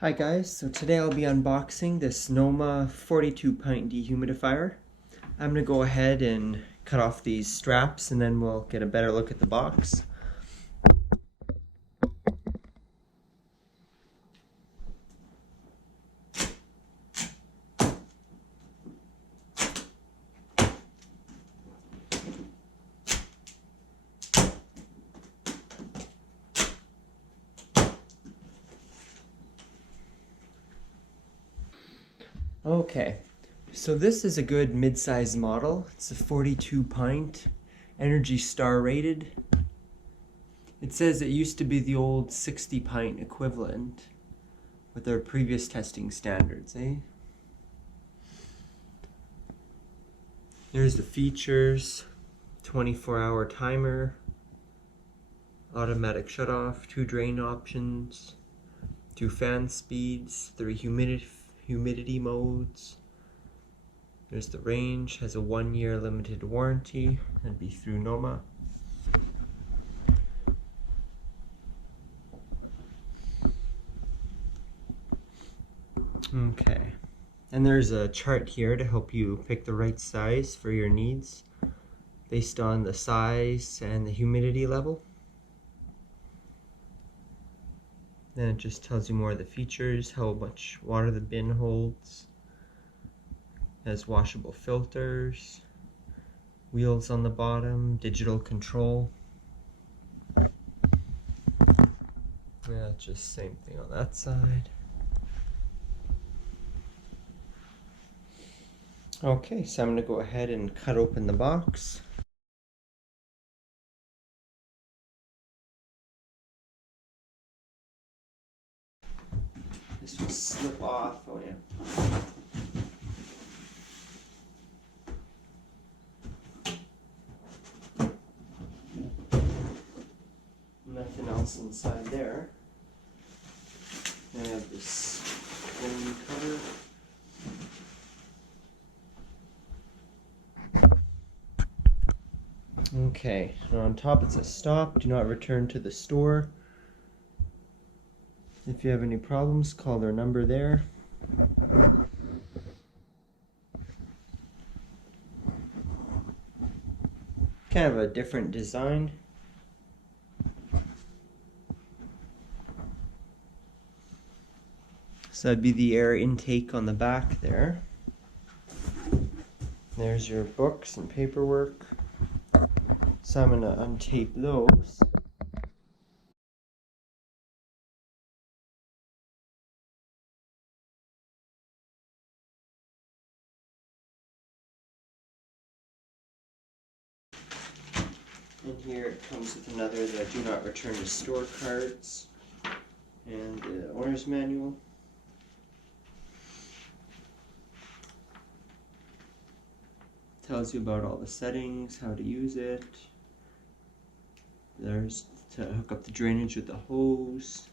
Hi guys, so today I'll be unboxing this Noma 42 pint dehumidifier. I'm going to go ahead and cut off these straps and then we'll get a better look at the box. Okay, so this is a good mid-size model. It's a 42 pint, Energy Star rated. It says it used to be the old 60 pint equivalent with their previous testing standards, eh? There's the features: 24-hour timer, automatic shutoff, 2 drain options, 2 fan speeds, 3 humidity modes. There's the range, has a 1-year limited warranty. That'd be through Noma. Okay, and there's a chart here to help you pick the right size for your needs based on the size and the humidity level. Then it just tells you more of the features, how much water the bin holds. It has washable filters, wheels on the bottom, digital control. Yeah, just same thing on that side. Okay, so I'm going to go ahead and cut open the box. This will slip off. Oh yeah. Nothing else inside there. I have this foam cover. Okay, so on top it says stop, do not return to the store. If you have any problems, call their number there. Kind of a different design. So that'd be the air intake on the back there. There's your books and paperwork. So I'm going to untape those. And here it comes with another, the do not return to store cards and the owner's manual. Tells you about all the settings, how to use it. There's to hook up the drainage with the hose.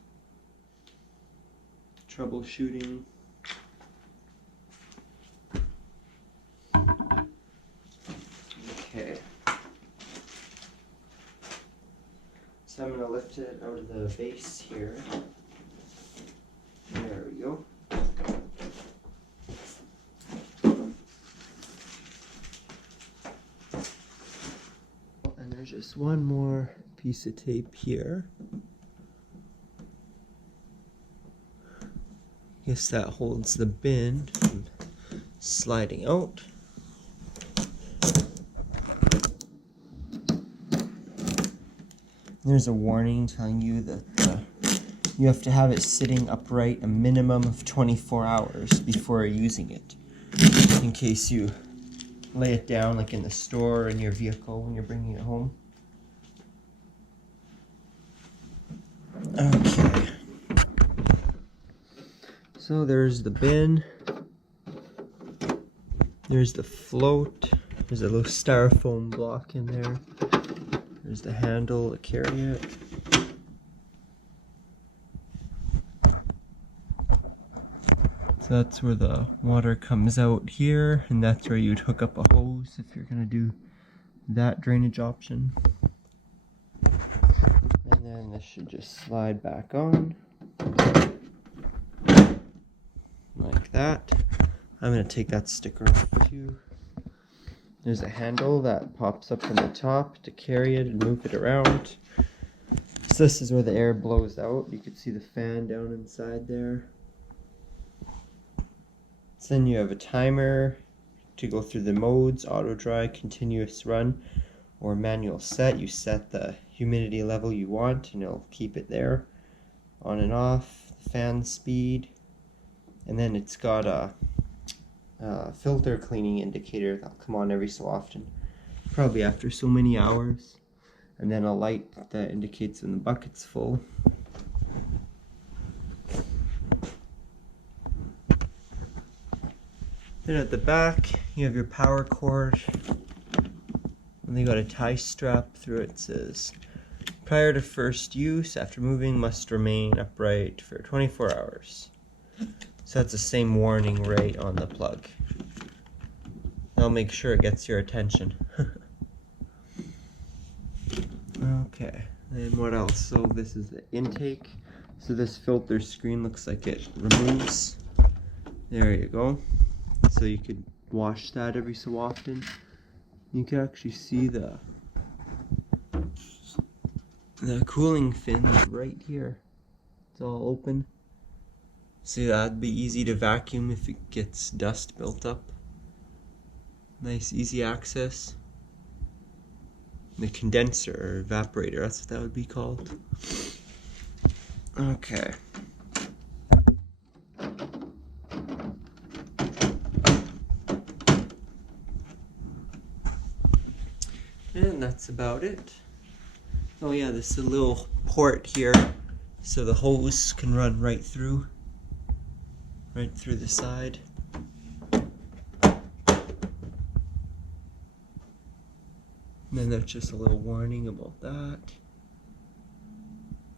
Troubleshooting. Okay. So I'm going to lift it out of the base here. There we go. And there's just one more piece of tape here. Guess that holds the bin from sliding out. There's a warning telling you that you have to have it sitting upright a minimum of 24 hours before using it, in case you lay it down like in the store or in your vehicle when you're bringing it home. Okay. So there's the bin. There's the float. There's a little styrofoam block in there. There's the handle to carry it. So that's where the water comes out here, and that's where you'd hook up a hose if you're gonna do that drainage option. And then this should just slide back on. that. I'm going to take that sticker off too. There's a handle that pops up from the top to carry it and move it around. So this is where the air blows out. You can see the fan down inside there. So then you have a timer to go through the modes: auto dry, continuous run, or manual set. You set the humidity level you want and it'll keep it there. On and off, fan speed, and then it's got a filter cleaning indicator that'll come on every so often, probably after so many hours, and then a light that indicates when the bucket's full. Then at the back you have your power cord, and they got a tie strap through it. It says, prior to first use, after moving, must remain upright for 24 hours. So that's the same warning right on the plug. That'll make sure it gets your attention. Okay, and what else? So this is the intake. So this filter screen looks like it removes. There you go. So you could wash that every so often. You can actually see the cooling fin right here. It's all open. See, that'd be easy to vacuum if it gets dust built up. Nice, easy access. The condenser or evaporator, that's what that would be called. Okay. And that's about it. Oh yeah, this is a little port here, so the hose can run right through the side. And then there's just a little warning about that.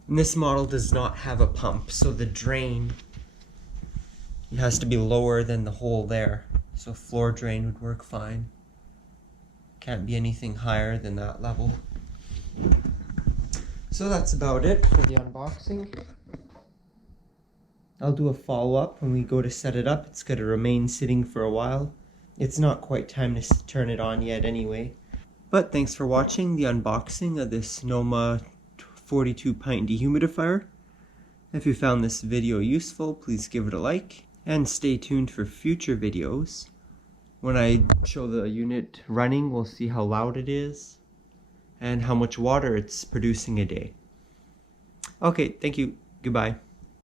And this model does not have a pump, so the drain, it has to be lower than the hole there. So floor drain would work fine. Can't be anything higher than that level. So that's about it for the unboxing. I'll do a follow-up when we go to set it up. It's going to remain sitting for a while. It's not quite time to turn it on yet anyway. But thanks for watching the unboxing of this Noma 42 Pint Dehumidifier. If you found this video useful, please give it a like. And stay tuned for future videos. When I show the unit running, we'll see how loud it is and how much water it's producing a day. Okay, thank you. Goodbye.